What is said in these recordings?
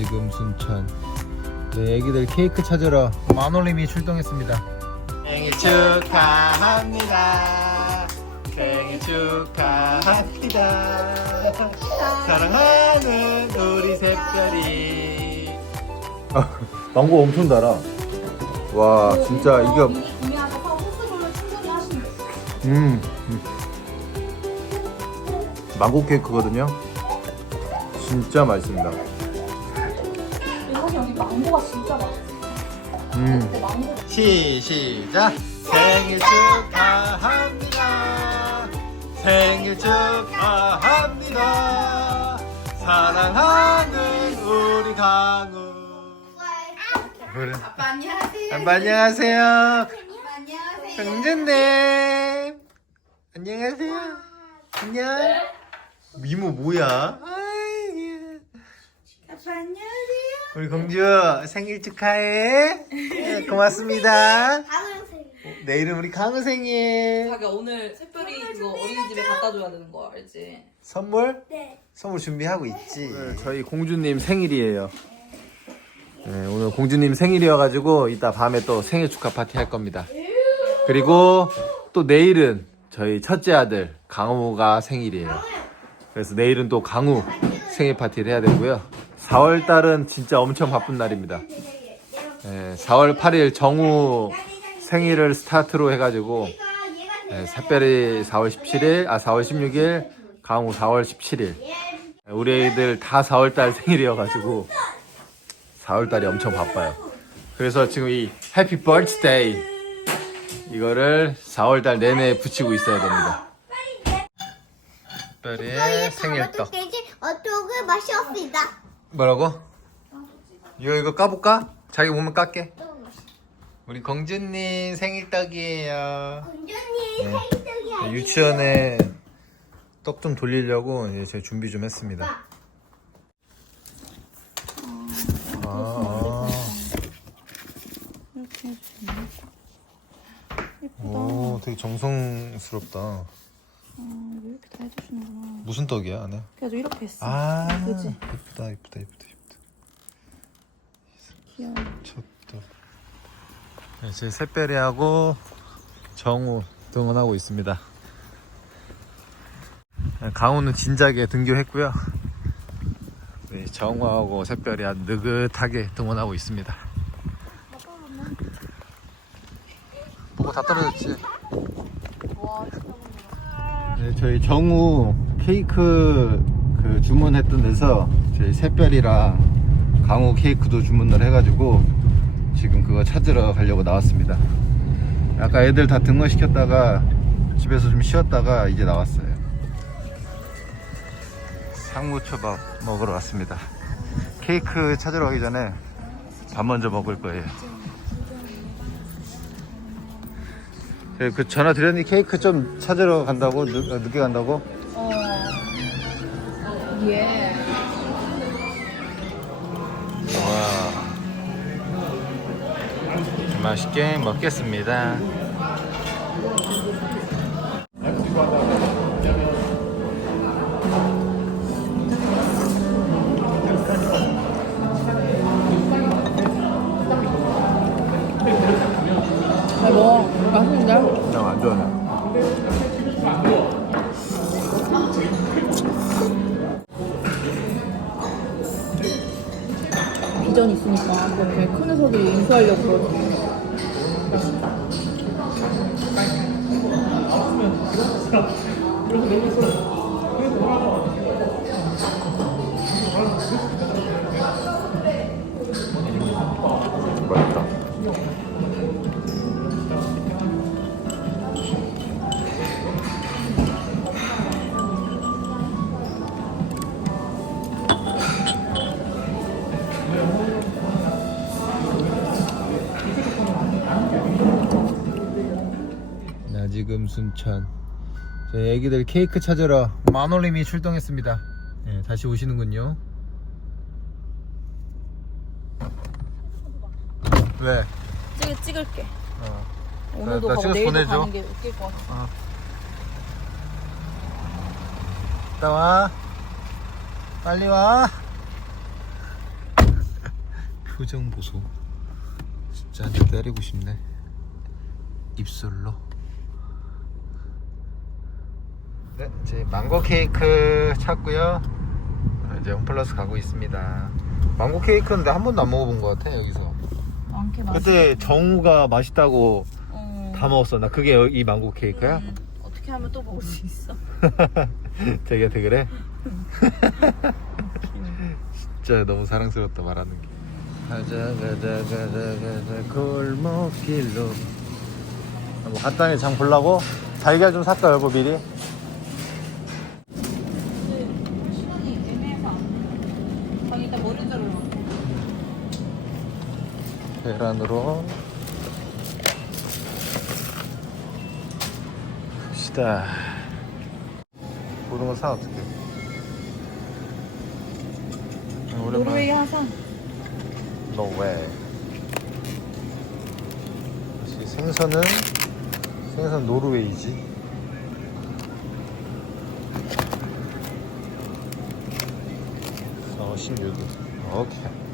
지금 순천. 네, 애기들 케이크 찾으러 마놀림이 출동했습니다. 생일 축하합니다. 생일 축하합니다. 사랑하는 우리 새별이. 망고 엄청 달아. 와 진짜 이거 하시면. 음, 음. 망고 케이크거든요. 진짜 맛있습니다 여기 망고가 진짜 맛있어요. 음. 망고 시, 시작 생일 축하합니다 생일 축하합니다 사랑하는 우리 강우 그래. 아빠 안녕하세요. 아빠 안녕하세요 안녕하세요. 경준님 안녕하세요 안녕 미모 뭐야 아이, 아빠 안녕하세요. 우리 공주 생일 축하해 네, 고맙습니다 내 이름 우리 강우 생일 자기가 오늘 특별히 그거 어린이집에 갖다 줘야 되는 거 알지? 선물? 네. 선물 준비하고 있지. 오늘 저희 공주님 생일이에요. 네, 오늘 공주님 생일이어가지고 이따 밤에 또 생일 축하 파티 할 겁니다. 그리고 또 내일은 저희 첫째 아들 강우가 생일이에요. 그래서 내일은 또 강우 생일 파티를 해야 되고요. 4월 달은 진짜 엄청 바쁜 날입니다. 네, 4월 8일 정우 생일을 스타트로 해가지고 네, 샛별이 4월 17일, 아 4월 16일, 강우 4월 17일. 우리 애들 다 4월 달 생일이어가지고 4월 달이 엄청 바빠요. 그래서 지금 이 해피 버스데이 이거를 4월 달 내내 붙이고 있어야 됩니다. 샛별이의 생일떡. 어떻게 맛이었습니다. 뭐라고? 이거 이거 까볼까? 자기 몸을 깎게. 우리 공주님 생일 떡이에요. 공주님 네. 생일떡이 유치원에 떡 좀 돌리려고 이제 제가 준비 좀 했습니다. 아, 아. 오, 되게 정성스럽다. 아, 이렇게 다 해주시는구나. 무슨 떡이야, 안에? 그래서 이렇게 했어. 아, 그치? 예쁘다, 예쁘다, 예쁘다, 예쁘다. 귀여워. 첫 떡. 네, 제 새별이하고 정우 등원하고 있습니다. 네, 강우는 진작에 등교했고요. 우리 정우하고 새별이 아주 느긋하게 등원하고 있습니다. 뭐가 다 떨어졌지? 네, 저희 정우 케이크 그 주문했던 데서 저희 새별이랑 강우 케이크도 주문을 해가지고 지금 그거 찾으러 가려고 나왔습니다. 아까 애들 다 등원시켰다가 집에서 좀 쉬었다가 이제 나왔어요. 상무초밥 먹으러 왔습니다. 케이크 찾으러 가기 전에 밥 먼저 먹을 거예요. 그 전화 드렸니 케이크 좀 찾으러 간다고 늦, 어, 늦게 간다고? 어. 예. 와 맛있게 먹겠습니다. 비전 있으니까 그렇게 큰 회사들이 인수하려고 그러지. 나 순천 저희 애기들 케이크 찾으러 마놀림이 출동했습니다. 네, 다시 오시는군요. 왜? 찍, 찍을게. 어. 오늘도 나 가고 찍어서 내일도 보내줘. 가는 게 웃길 것 같아. 갔다 와. 빨리 와. 표정 보소. 진짜 한 대 때리고 싶네. 입술로. 네, 이제 망고 케이크 찾고요. 아, 이제 홈플러스 가고 있습니다. 망고 케이크는 나한 번도 안 먹어본 것 같아 여기서. 많게. 그때 정우가 맛있다고 어. 다 먹었어. 나 그게 여- 이 망고 케이크야? 음, 어떻게 하면 또 먹을 수 있어? 자기한테 그래? 진짜 너무 사랑스럽다 말하는 게. 가자 가자 가자 가자 골목길로. 뭐 간단히 장 보려고 달걀 좀 살까 여보 미리? 시간이 애매해서 안 돼. 저 이따 머리 자르러 가. 계란으로 갑시다. 모든 거사 어떻게? 노르웨이 하산. No way. 역시 생선은 생선 노르웨이지. 어, 16도. 오케이.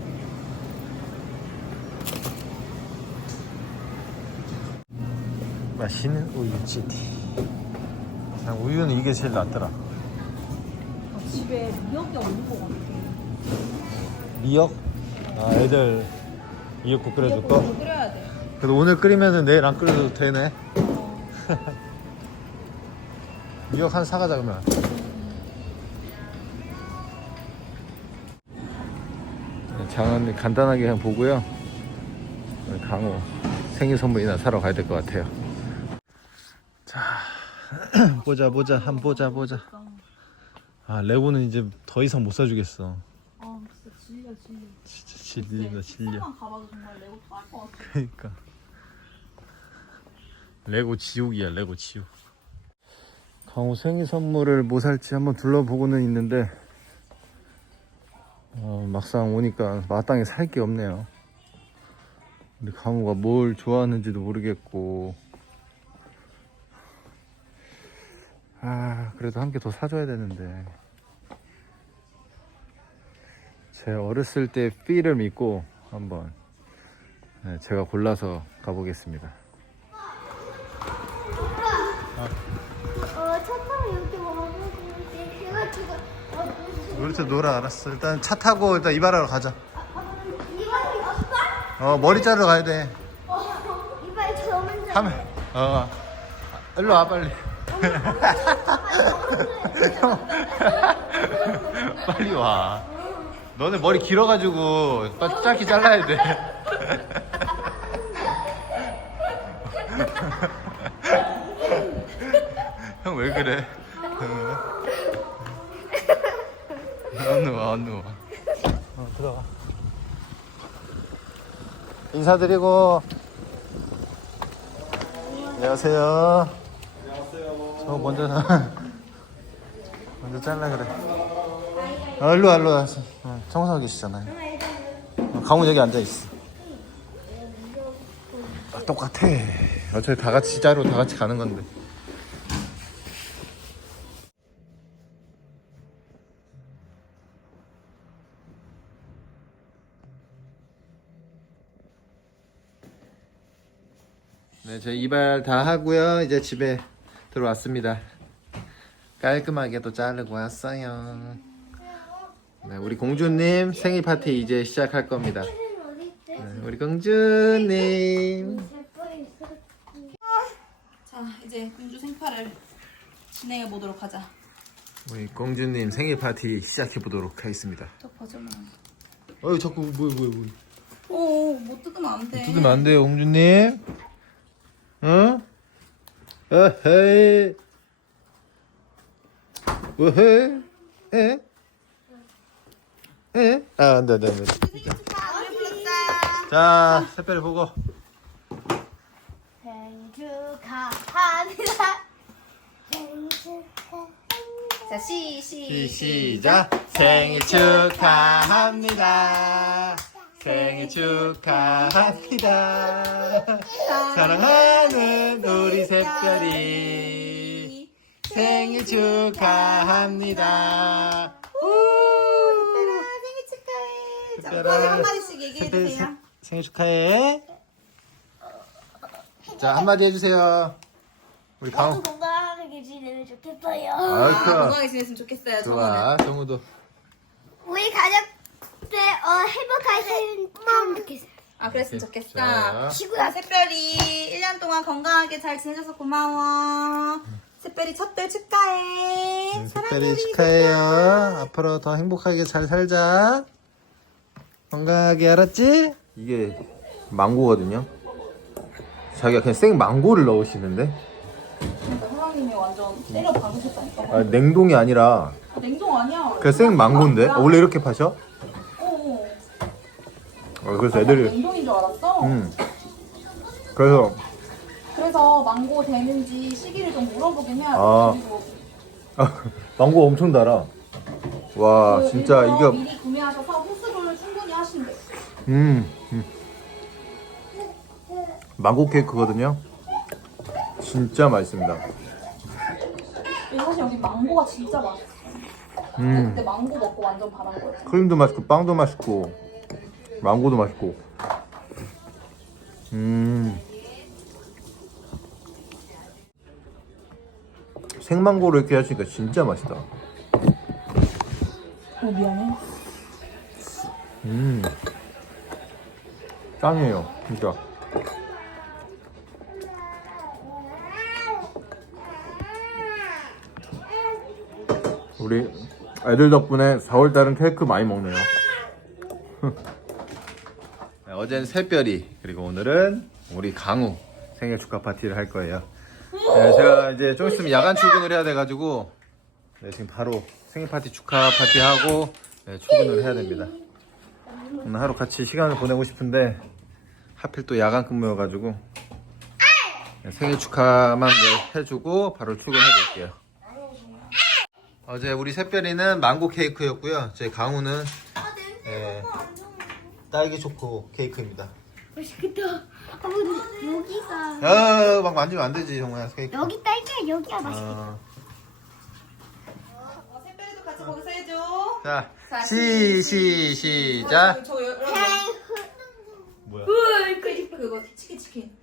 맛있는 우유찌개. 그냥 우유는 이게 제일 낫더라. 아, 집에 미역이 없는 것 같아. 미역? 아, 애들 미역국 끓여줄 거? 미역국을 끓여야 돼. 그래도 오늘 끓이면은 내일 안 끓여도 되네. 미역 한 사가자 그러면. 네, 장은 간단하게 그냥 보고요. 오늘 강호 생일 선물이나 사러 가야 될 것 같아요. 자, 보자 보자 한 보자 보자. 아 레고는 이제 더 이상 못 사주겠어. 아 진짜 질려 질려. 진짜 질린다 질려. 식당만 가봐도 정말 레고 토할 것 같아. 그러니까 레고 지옥이야 레고 지옥 강호 생일 선물을 뭐 살지 한번 둘러보고는 있는데 어, 막상 오니까 마땅히 살 게 없네요 우리 강호가 뭘 좋아하는지도 모르겠고 아 그래도 한 개 더 사줘야 되는데 제 어렸을 때 필을 믿고 한번 네, 제가 골라서 가보겠습니다. 어, 차 타고 여기 와보는데 제가 지금 어, 우리 집 놀아 알았어. 일단 차 타고 일단 이발하러 가자. 이발이 없어? 어 머리 자르러 가야 돼. 어, 이발 저 먼저. 하면 어 일로 와 빨리. 빨리 와. 너네 머리 길어가지고 빨리 짧게 잘라야 돼. 형 왜 그래? 어느 와 어느 와. 어 들어가. 인사드리고. 안녕하세요. 저 먼저 먼저 잘라 그래. 아, 일로 와, 일로 와. 어, 청소하고 계시잖아요. 어, 강훈 여기 앉아 있어. 아, 똑같아. 어차피 다 같이 자로 다 같이 가는 건데. 네, 저희 이발 다 하고요. 이제 집에 들어왔습니다. 깔끔하게 또 자르고 왔어요. 네, 우리 공주님 생일 파티 이제 시작할 겁니다. 네, 우리 공주님. 자 이제 공주 생파를 진행해 보도록 하자. 우리 공주님 생일 파티 시작해 보도록 하겠습니다. 또 버전만. 어이 자꾸 뭐뭐 뭐. 오못 뜯으면 안 돼. 뜯으면 안 돼요, 공주님. 어? 어헤이. 어헤이. 에? 에? 아, 안 돼, 안 돼, 안 돼. 자, 새별이 보고. 생일 축하합니다. 생일 축하합니다. 자 시, 시, 시, 시작. 생일 축하합니다. 생일 축하합니다. 사랑하는 우리 새별이 생일 축하합니다. 우! 생일 축하해. 자, 특별한 오빠들 한마디씩 얘기해주세요. 생일 축하해. 자 한마디 해주세요. 우리 모두 강우. 건강하게 지내면 좋겠어요. 아이쿠. 건강히 지냈으면 좋겠어요. 좋아. 정우도. 우리 가족 들 어, 행복하시면 좋겠어요. 아, 그랬으면 좋겠어. 자. 자, 샛별이 1년 동안 건강하게 잘 지내줘서 고마워. 샛별이 첫 달 축하해. 특별히 음, 축하해요. 앞으로 더 행복하게 잘 살자. 건강하게 알았지? 이게 망고거든요. 자기가 그냥 생 망고를 넣으시는데 그러니까 사장님이 완전 때려 박으셨다니까. 아, 냉동이 아니라 냉동 아니야. 그냥 생 망고인데 아, 원래 이렇게 파셔? 어. 어, 그래서 애들이 냉동인 줄 알았어. 음 그래서 그래서 망고 되는지 시기를 좀 물어보긴 해야 돼. 아. 그리고 아, 망고 엄청 달아. 와 그 진짜 일부러 이거 미리 구매하셔서 호스를 충분히 하신대. 음, 음. 망고 케이크거든요. 진짜 맛있습니다. 근데 사실 여기 망고가 진짜 맛있어. 음. 그때 망고 먹고 완전 반한 거야. 크림도 맛있고 빵도 맛있고 망고도 맛있고. 음. 생망고를 이렇게 하시니까 진짜 맛있다. 어 미안해. 음. 짱이에요, 진짜. 우리 애들 덕분에 4월달은 케이크 많이 먹네요. 네, 어젠 새별이 그리고 오늘은 우리 강우 생일 축하 파티를 할 거예요. 네, 제가 이제 좀 있으면 야간 출근을 해야 돼가지고 네, 지금 바로 생일 파티 축하 파티 하고 네, 출근을 해야 됩니다. 오늘 하루 같이 시간을 보내고 싶은데 하필 또 야간 근무여가지고 네, 생일 축하만 네, 해주고 바로 출근해 볼게요. 어제 우리 새별이는 망고 케이크였고요. 제 강우는 예, 딸기 초코 케이크입니다. 맛있겠다. 아, 근데 여기가 야, 막 만지면 안 되지 정말 케이크. 여기 딸기야 여기가 맛있겠다. 어, 어, 샛별이도 같이 거기서 해줘. 자, 자, 시, 시, 시작. 저, 여- 여러분. 뭐야? 그, 그거, 치킨, 치킨.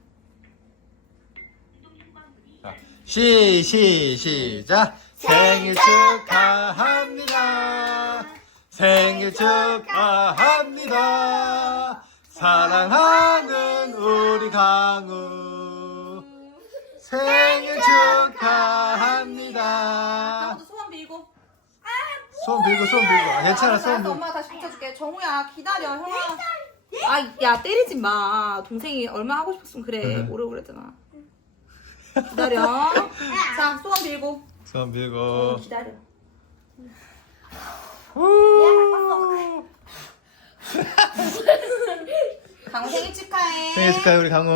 자, 시, 시, 시작. 생일 축하합니다. 생일 축하합니다. 사랑하는 우리 강우. 생일 축하합니다. 강우도 소원 빌고. 손 빌고, 손 빌고. 아, 괜찮아, 손 알았어, 빌고. 엄마가 다시 붙여줄게. 정우야, 기다려, 형아. 아, 야, 때리지 마. 동생이 얼마 하고 싶었으면 그래. 응. 오래 그랬잖아. 기다려. 자, 소원 빌고. 손 빌고. 기다려. 강우 생일 축하해. 생일 축하해, 우리 강우.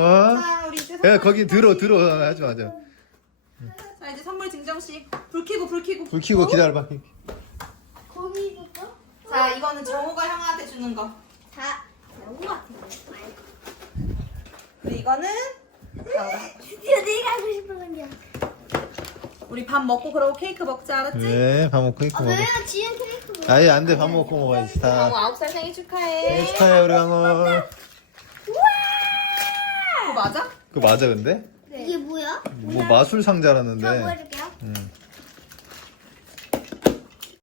자, 우리 이제 야, 선물 거기 들어, 들어. 하지 마, 하지 마. 자, 이제 선물 증정식. 불 켜고, 불 켜고. 불 켜고 기다려봐. 거기부터 자, 이거는 정우가 형아한테 주는 거. 다 너무 같은데. 그리고 이거는 드디어 내가 하고 싶은 건데. 우리 밥 먹고 그러고 케이크 먹자, 알았지? 네, 밥 먹고 케이크 먹어. 왜요? 지은 케이크 먹어. 아예 안 돼, 밥 먹고 먹어야지. 강우 다. 아홉 살 생일 축하해. 생일 축하해, 우리 강우. 그거 맞아? 그거 맞아, 근데? 이게 뭐야? 뭐 마술 상자라는데. 저 보여줄게요.